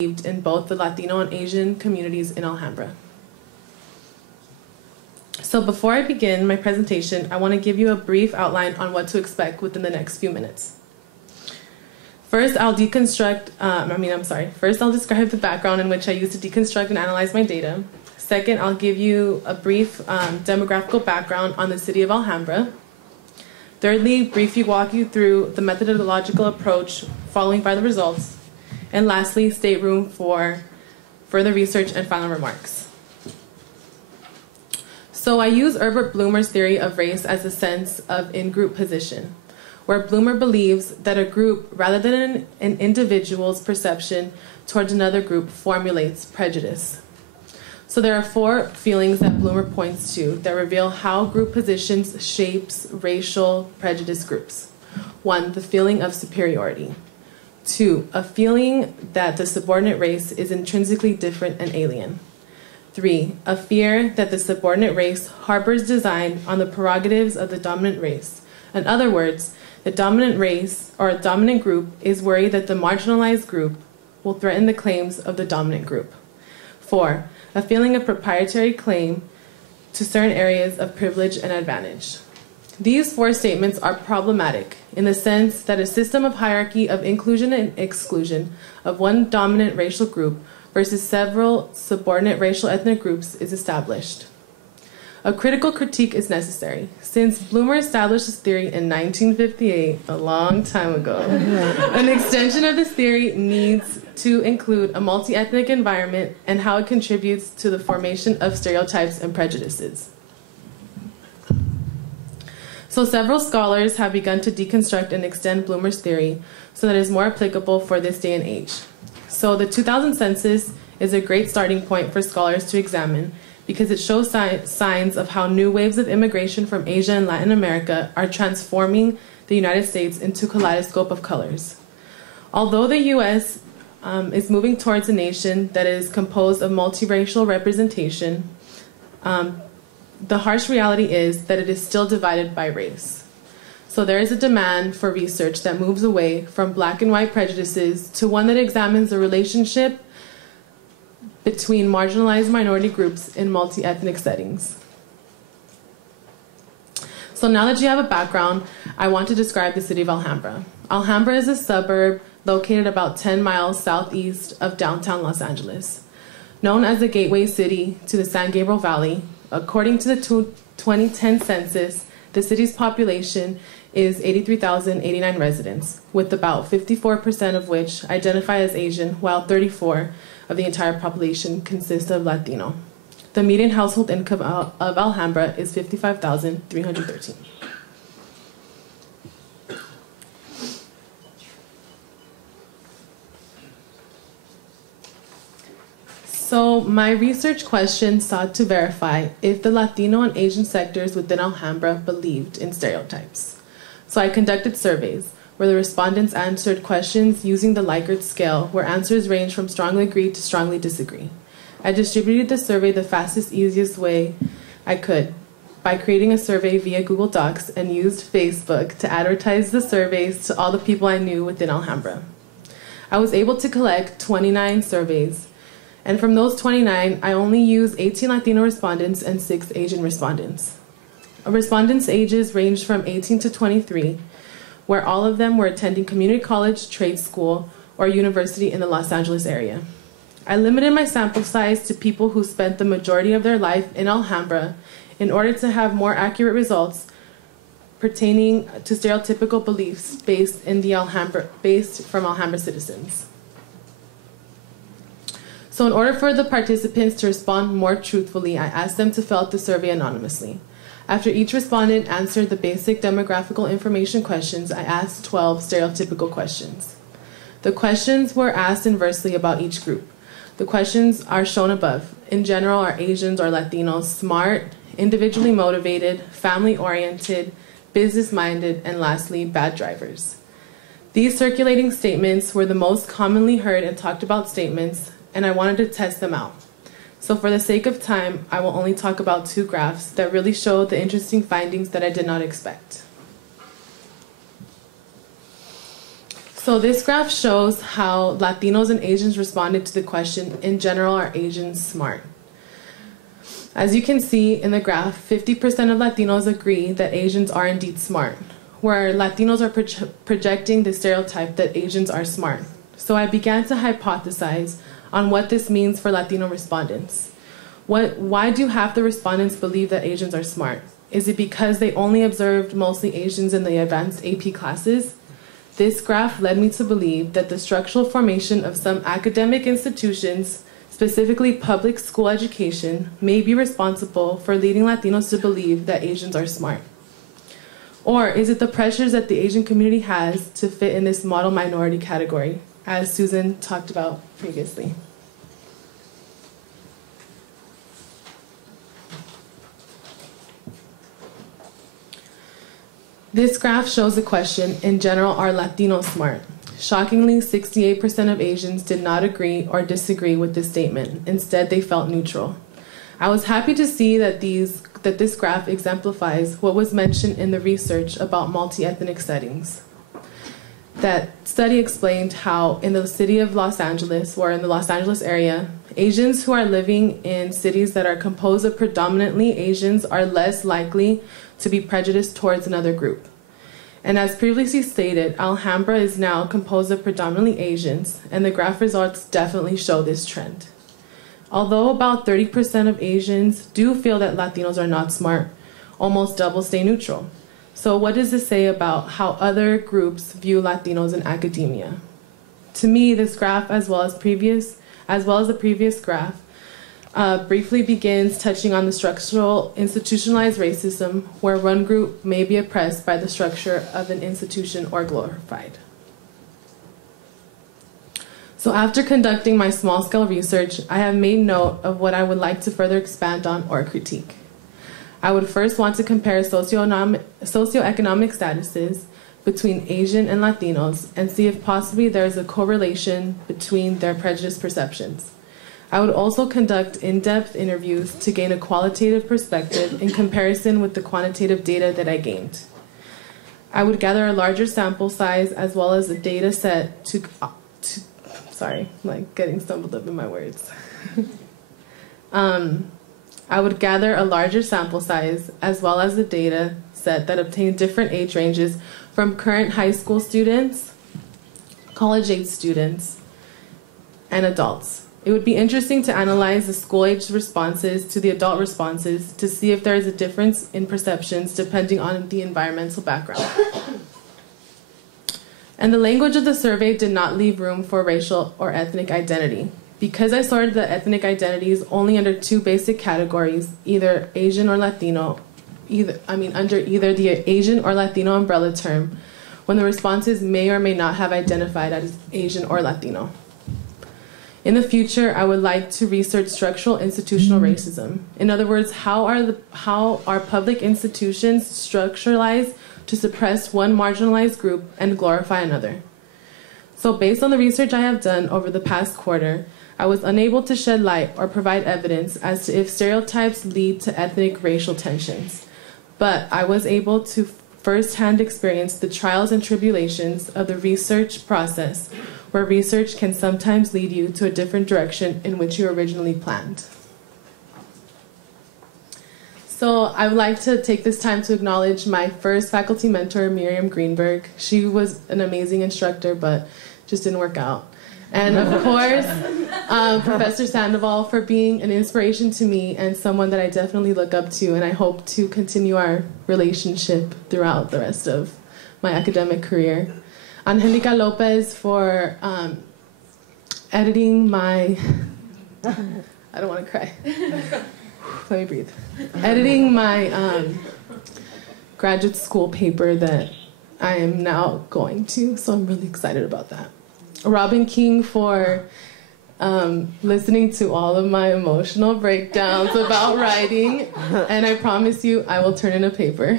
in both the Latino and Asian communities in Alhambra. So before I begin my presentation, I want to give you a brief outline on what to expect within the next few minutes. First, I'll describe the background in which I use to deconstruct and analyze my data. Second, I'll give you a brief demographical background on the city of Alhambra. Thirdly, briefly walk you through the methodological approach following by the results. And lastly, state room for further research and final remarks. So I use Herbert Blumer's theory of race as a sense of in-group position, where Blumer believes that a group, rather than an individual's perception towards another group, formulates prejudice. So there are 4 feelings that Blumer points to that reveal how group positions shapes racial prejudice groups. 1, the feeling of superiority. 2, a feeling that the subordinate race is intrinsically different and alien. 3, a fear that the subordinate race harbors design on the prerogatives of the dominant race. In other words, the dominant race or a dominant group is worried that the marginalized group will threaten the claims of the dominant group. 4, a feeling of proprietary claim to certain areas of privilege and advantage. These 4 statements are problematic in the sense that a system of hierarchy of inclusion and exclusion of one dominant racial group versus several subordinate racial ethnic groups is established. A critical critique is necessary. Since Blumer established this theory in 1958, a long time ago, an extension of this theory needs to include a multi-ethnic environment and how it contributes to the formation of stereotypes and prejudices. So several scholars have begun to deconstruct and extend Blumer's theory so that it is more applicable for this day and age. So the 2000 census is a great starting point for scholars to examine because it shows signs of how new waves of immigration from Asia and Latin America are transforming the United States into a kaleidoscope of colors. Although the U.S. Is moving towards a nation that is composed of multiracial representation, the harsh reality is that it is still divided by race. So there is a demand for research that moves away from black and white prejudices to one that examines the relationship between marginalized minority groups in multi-ethnic settings. So now that you have a background, I want to describe the city of Alhambra. Alhambra is a suburb located about 10 miles southeast of downtown Los Angeles. Known as the gateway city to the San Gabriel Valley, according to the 2010 census, the city's population is 83,089 residents, with about 54% of which identify as Asian, while 34% of the entire population consists of Latino. The median household income of Alhambra is $55,313. So my research question sought to verify if the Latino and Asian sectors within Alhambra believed in stereotypes. So I conducted surveys where the respondents answered questions using the Likert scale, where answers range from strongly agree to strongly disagree. I distributed the survey the fastest, easiest way I could by creating a survey via Google Docs and used Facebook to advertise the surveys to all the people I knew within Alhambra. I was able to collect 29 surveys, and from those 29, I only used 18 Latino respondents and 6 Asian respondents. Respondents' ages ranged from 18 to 23, where all of them were attending community college, trade school, or university in the Los Angeles area. I limited my sample size to people who spent the majority of their life in Alhambra in order to have more accurate results pertaining to stereotypical beliefs based from Alhambra citizens. So in order for the participants to respond more truthfully, I asked them to fill out the survey anonymously. After each respondent answered the basic demographical information questions, I asked 12 stereotypical questions. The questions were asked inversely about each group. The questions are shown above. In general, are Asians or Latinos smart, individually motivated, family-oriented, business-minded, and lastly, bad drivers? These circulating statements were the most commonly heard and talked about statements, and I wanted to test them out. So for the sake of time, I will only talk about 2 graphs that really show the interesting findings that I did not expect. So this graph shows how Latinos and Asians responded to the question, in general, are Asians smart? As you can see in the graph, 50% of Latinos agree that Asians are indeed smart, where Latinos are projecting the stereotype that Asians are smart. So I began to hypothesize on what this means for Latino respondents. Why do half the respondents believe that Asians are smart? Is it because they only observed mostly Asians in the advanced AP classes? This graph led me to believe that the structural formation of some academic institutions, specifically public school education, may be responsible for leading Latinos to believe that Asians are smart. Or is it the pressures that the Asian community has to fit in this model minority category, as Susan talked about previously? This graph shows the question, in general, are Latinos smart? Shockingly, 68% of Asians did not agree or disagree with this statement. Instead, they felt neutral. I was happy to see that this graph exemplifies what was mentioned in the research about multi-ethnic settings. That study explained how in the city of Los Angeles, or in the Los Angeles area, Asians who are living in cities that are composed of predominantly Asians are less likely to be prejudiced towards another group. And as previously stated, Alhambra is now composed of predominantly Asians, and the graph results definitely show this trend. Although about 30% of Asians do feel that Latinos are not smart, almost double stay neutral. So what does this say about how other groups view Latinos in academia? To me, this graph, as well as the previous graph, briefly begins touching on the structural institutionalized racism where one group may be oppressed by the structure of an institution or glorified. So after conducting my small-scale research, I have made note of what I would like to further expand on or critique. I would first want to compare socioeconomic statuses between Asian and Latinos and see if possibly there is a correlation between their prejudice perceptions. I would also conduct in-depth interviews to gain a qualitative perspective in comparison with the quantitative data that I gained. I would gather a larger sample size as well as a data set sorry, I'm like getting stumbled up in my words. I would gather a larger sample size as well as a data set that obtained different age ranges from current high school students, college-age students, and adults. It would be interesting to analyze the school-age responses to the adult responses to see if there is a difference in perceptions depending on the environmental background. And the language of the survey did not leave room for racial or ethnic identity. Because I sorted the ethnic identities only under two basic categories, either Asian or Latino, under either the Asian or Latino umbrella term, when the responses may or may not have identified as Asian or Latino. In the future, I would like to research structural institutional racism. In other words, how are public institutions structuralized to suppress one marginalized group and glorify another? So based on the research I have done over the past quarter, I was unable to shed light or provide evidence as to if stereotypes lead to ethnic racial tensions. But I was able to firsthand experience the trials and tribulations of the research process, where research can sometimes lead you to a different direction in which you originally planned. So I would like to take this time to acknowledge my first faculty mentor, Miriam Greenberg. She was an amazing instructor, but just didn't work out. And of course, Professor Sandoval for being an inspiration to me and someone that I definitely look up to, and I hope to continue our relationship throughout the rest of my academic career. Angelica Lopez for editing my, I don't want to cry. Let me breathe. Editing my graduate school paper that I am now going to, so I'm really excited about that. Robin King for listening to all of my emotional breakdowns about writing, and I promise you I will turn in a paper.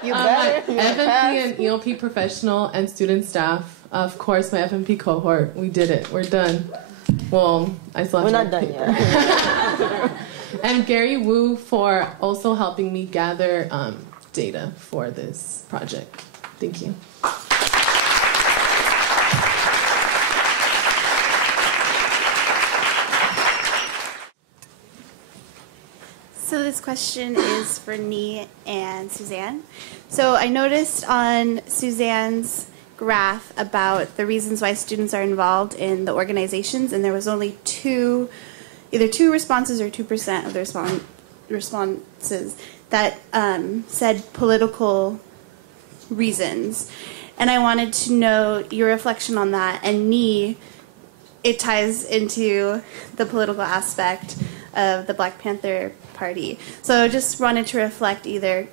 You better. My FMP and EOP professional and student staff, of course my FMP cohort, we did it, we're done. Well, I still have We're not done yet. And Gary Wu for also helping me gather data for this project. Thank you. this question is for Nee and Suzanne. So I noticed on Suzanne's graph about the reasons why students are involved in the organizations, and there was only either two responses or 2% of the responses that said political reasons. And I wanted to know your reflection on that. And Nee, it ties into the political aspect of the Black Panther Party. So I just wanted to reflect either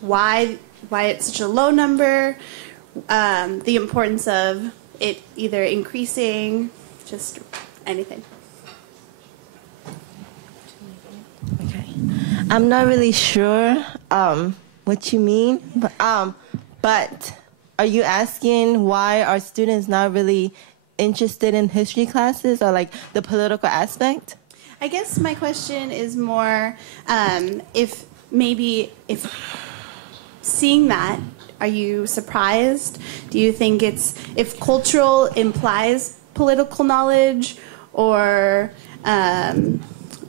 why it's such a low number, the importance of it either increasing, just anything. Okay. I'm not really sure what you mean, but are you asking why are students not really interested in history classes or like the political aspect? I guess my question is more if seeing that, are you surprised? Do you think if cultural implies political knowledge, or I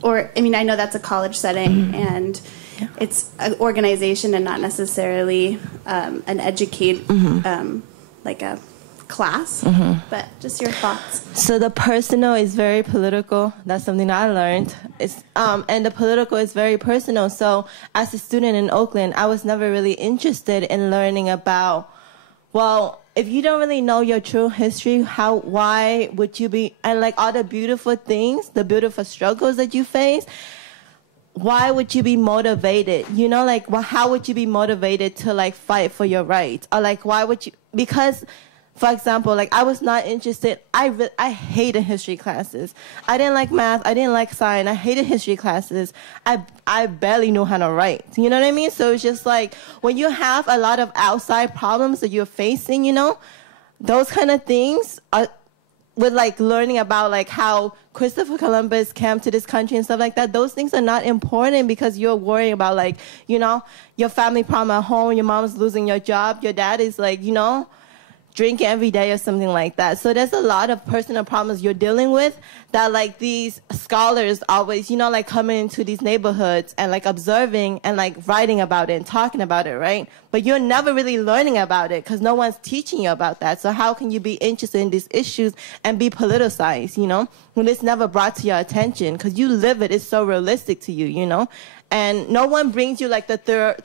mean, I know that's a college setting, and it's an organization and not necessarily an like a class, but just your thoughts. So the personal is very political. That's something that I learned. And the political is very personal. So as a student in Oakland, I was never really interested in learning about, well, if you don't really know your true history, why would you be, and like all the beautiful things, the beautiful struggles that you face, why would you be motivated? You know, like, well, how would you be motivated to like fight for your rights? Or like, why would you, because for example, like I was not interested. I hated history classes. I didn't like math. I didn't like science. I hated history classes. I barely knew how to write. You know what I mean? So it's just like when you have a lot of outside problems that you're facing, you know, those kind of things are with like learning about like how Christopher Columbus came to this country and stuff like that. Those things are not important because you're worrying about like, you know, your family problem at home. Your mom's losing your job. Your dad is like, you know, drinking every day or something like that. So there's a lot of personal problems you're dealing with that like these scholars always, you know, like coming into these neighborhoods and like observing and like writing about it and talking about it, right? But you're never really learning about it because no one's teaching you about that. So how can you be interested in these issues and be politicized, you know, when it's never brought to your attention because you live it, it's so realistic to you, you know? And no one brings you like the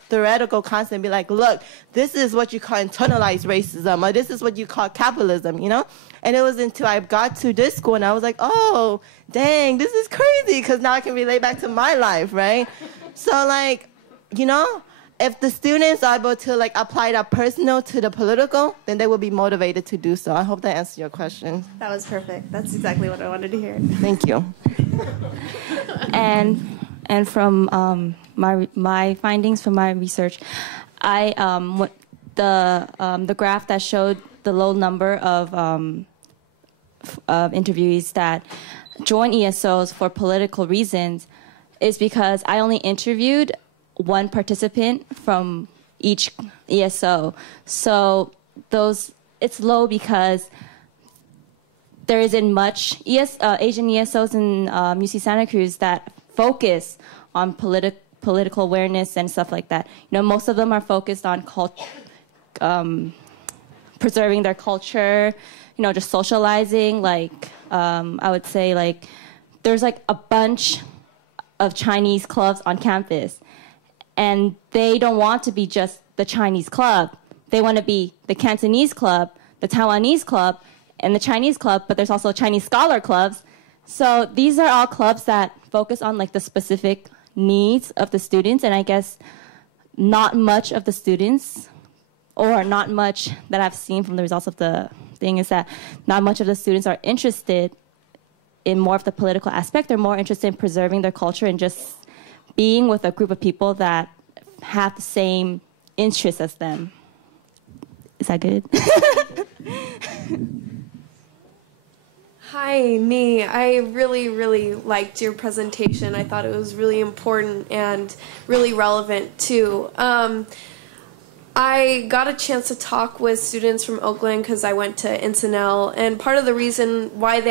theoretical concept and be like, look, this is what you call internalized racism, or this is what you call capitalism, you know? And it was until I got to this school and I was like, oh, dang, this is crazy because now I can relate back to my life, right? So like, you know, if the students are able to like apply that personal to the political, then they will be motivated to do so. I hope that answers your question. That was perfect. That's exactly what I wanted to hear. Thank you. And from my findings from my research, the graph that showed the low number of interviewees that join ESOs for political reasons is because I only interviewed one participant from each ESO. So it's low because there isn't much Asian ESOs in UC Santa Cruz that focus on political awareness and stuff like that. You know, most of them are focused on preserving their culture, you know, just socializing. Like, I would say, like, there's like a bunch of Chinese clubs on campus, and they don't want to be just the Chinese club. They want to be the Cantonese club, the Taiwanese club, and the Chinese club, but there's also Chinese scholar clubs. So these are all clubs that focus on like the specific needs of the students, and I guess not much of the students, or not much that I've seen from the results of the thing, is that not much of the students are interested in more of the political aspect. They're more interested in preserving their culture and just being with a group of people that have the same interests as them. Is that good? Hi, Nee. I really, really liked your presentation. I thought it was really important and really relevant, too. I got a chance to talk with students from Oakland because I went to Encinal, and part of the reason why they